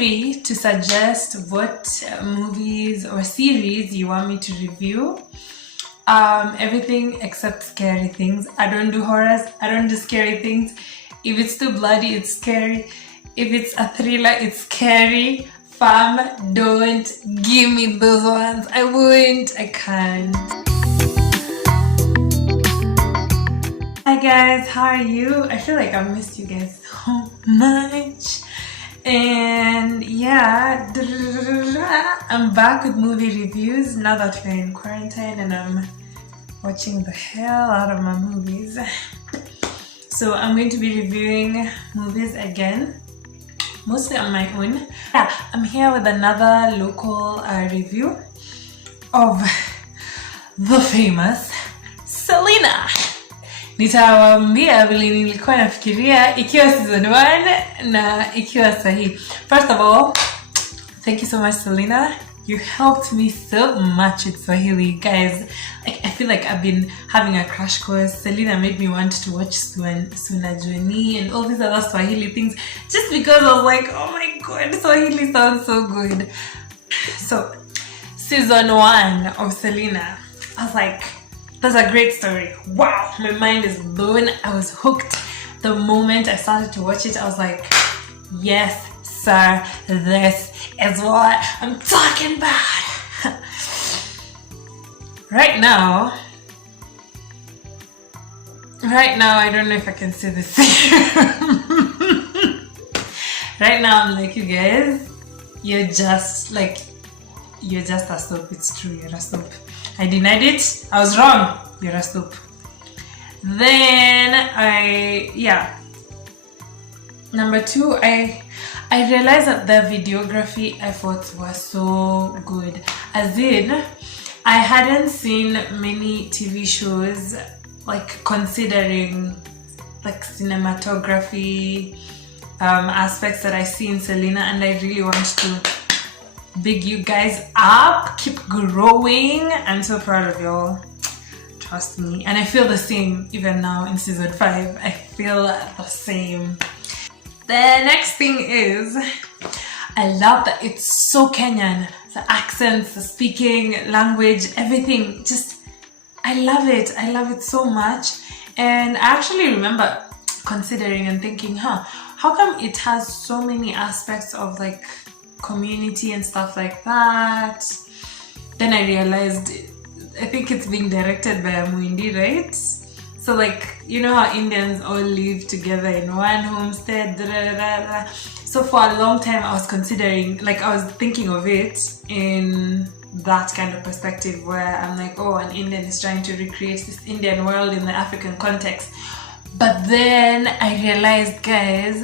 free to suggest what movies or series you want me to review. Everything except scary things. I don't do horrors, I don't do scary things. If it's too bloody, it's scary. If it's a thriller, it's scary. Fam, don't give me those ones. I won't, I can't. Hi guys, how are you? I feel like I missed you guys so much. And yeah, I'm back with movie reviews now that we're in quarantine and I'm watching the hell out of my movies. So I'm going to be reviewing movies again, mostly on my own. Yeah, I'm here with another local review of the famous Selina. Nitawaambia vile nilikuwa nafikiria ikiwa season 1 na ikiwa sahi. First of all, thank you so much, Salina. You helped me so much with Swahili, guys. Like, I feel like I've been having a crash course. Selina made me want to watch Sunajoni and all these other Swahili things just because I was like, oh my god, Swahili sounds so good. So, season 1 of Selina, I was like, that's a great story. Wow, my mind is blown. I was hooked. The moment I started to watch it, I was like, yes, sir, this is what I'm talking about. Right now, I don't know if I can say this. Right now, I'm like, you guys, you're just a soap. It's true, you're a soap. I denied it. I was wrong. You're a soap. Then number 2, I realized that the videography efforts were so good. As in, I hadn't seen many TV shows like considering like cinematography aspects that I see in Selina, and I really want to big you guys up. Keep growing. I'm so proud of y'all. Trust me. And I feel the same even now in season 5. I feel the same. The next thing is, I love that it's so Kenyan. The accents, the speaking, language, everything. Just, I love it. I love it so much. And I actually remember considering and thinking, how come it has so many aspects of like community and stuff like that? Then I realized, I think it's being directed by a Muindi, right? So like, you know how Indians all live together in one homestead, So for a long time I was considering, like I was thinking of it in that kind of perspective where I'm like, oh, an Indian is trying to recreate this Indian world in the African context. But then I realized, guys,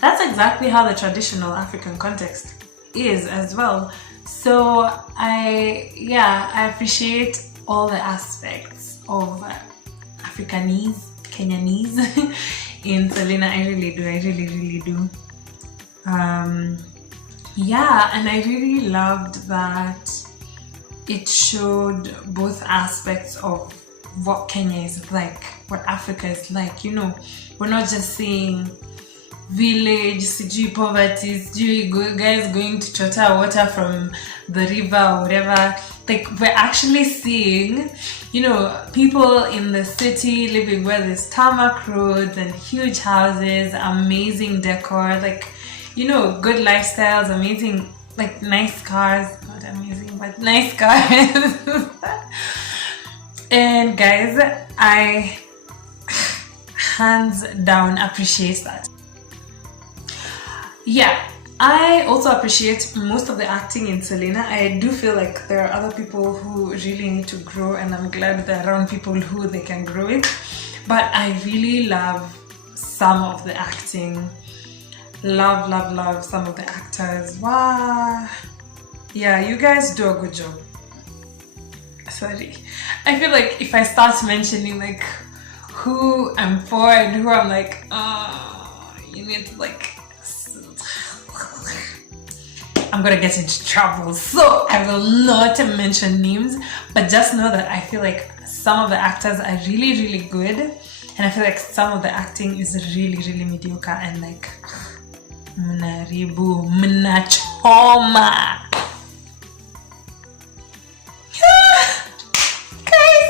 that's exactly how the traditional African context is as well. So I appreciate all the aspects of Africanese, Kenyanese in Selina. I really do. And I really loved that it showed both aspects of what Kenya is like, what Africa is like. You know, we're not just seeing village, sijui poverty, sijui guys going to chota water from the river or whatever. Like, we're actually seeing, you know, people in the city living where there's tarmac roads and huge houses, amazing decor, like, you know, good lifestyles, amazing, like, nice cars. Not amazing, but nice cars. And guys, I hands down appreciate that. Yeah, I also appreciate most of the acting in Selina. I do feel like there are other people who really need to grow, and I'm glad they're around people who they can grow with. But I really love some of the acting. Love some of the actors. Wow. Yeah, you guys do a good job. Sorry. I feel like if I start mentioning like who I'm for and who I'm like, oh, you need to like, I'm gonna get into trouble, so I will not mention names, but just know that I feel like some of the actors are really good, and I feel like some of the acting is really mediocre, and like, mnaribu, mnachoma. Guys,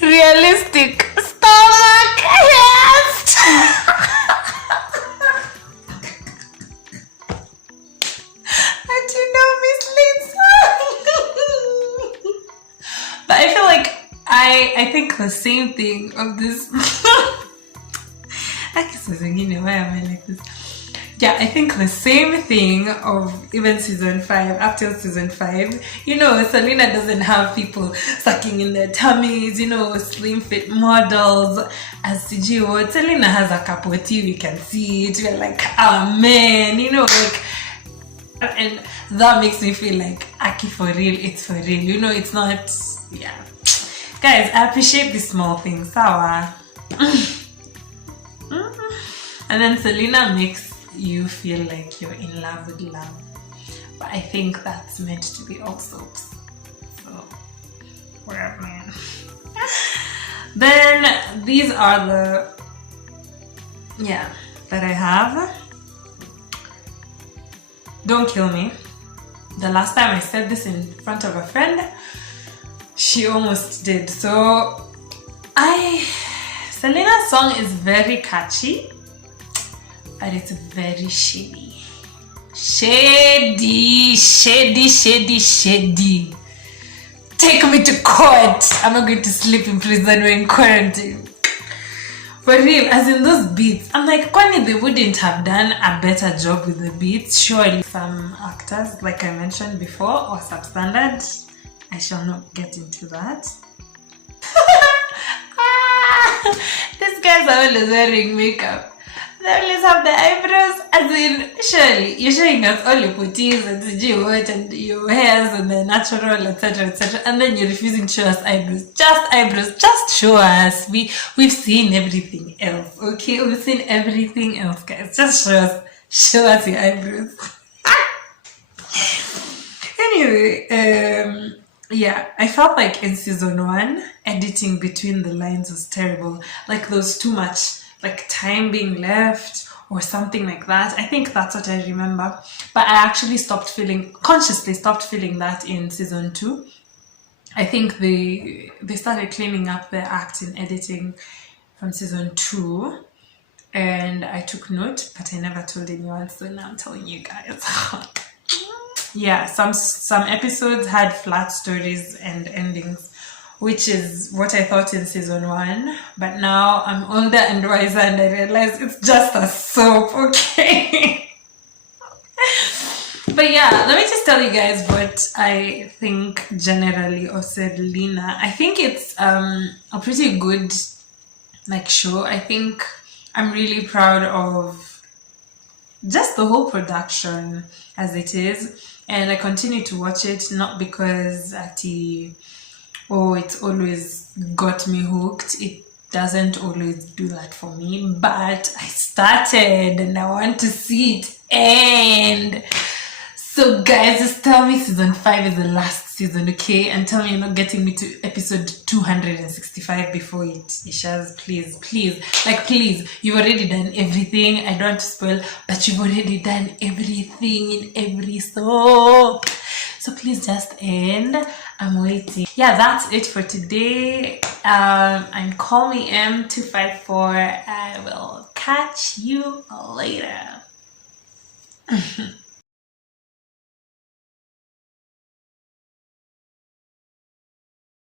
realistic stomach. Yes. I do not mislead. But I feel like I think the same thing of this. Why am I like this? Yeah, I think the same thing of even season 5, up till season 5. You know, Selina doesn't have people sucking in their tummies, you know, slim fit models. As CGO, Selina has a cup of tea, we can see it. We're like, oh man, you know, like, and that makes me feel like Aki for real, it's for real. You know, it's not, yeah. Guys, I appreciate the small things. Sawa. And then Selina makes you feel like you're in love with love. But I think that's meant to be all soaps. So, whatever, man. Then these are the, yeah, that I have. Don't kill me. The last time I said this in front of a friend, she almost did. So, Selina's song is very catchy, but it's very shady. Shady. Take me to court. I'm not going to sleep in prison. We're in quarantine. For real, as in those beats. I'm like, Kwani, they wouldn't have done a better job with the beats. Surely some actors, like I mentioned before, or substandard. I shall not get into that. These guys are always wearing makeup. They always have the eyebrows, as in, surely, you're showing us all your putties and what and your hairs and the natural, etc., etc., and then you're refusing to show us eyebrows. Just eyebrows, just show us. We've seen everything else, okay? We've seen everything else, guys. Just show us your eyebrows. Anyway, yeah, I felt like in season 1, editing between the lines was terrible. Like there was too much like time being left or something like that. I think that's what I remember. But I actually consciously stopped feeling that in season 2. I think they started cleaning up their act in editing from season 2. And I took note, but I never told anyone, so now I'm telling you guys. Yeah, some episodes had flat stories and endings, which is what I thought in season 1. But now I'm older and wiser and I realize it's just a soap, okay? But yeah, let me just tell you guys what I think generally of Selina. I think it's a pretty good like show. I think I'm really proud of just the whole production as it is. And I continue to watch it, not because it's always got me hooked. It doesn't always do that for me. But I started and I want to see it end. So guys, just tell me season 5 is the last season, okay? And tell me you're not getting me to episode 265 before it shares. Please. Like, please. You've already done everything. I don't want to spoil, but you've already done everything in every soap. So please just end. I'm waiting. Yeah, that's it for today. I'm Call Me M254. I will catch you later.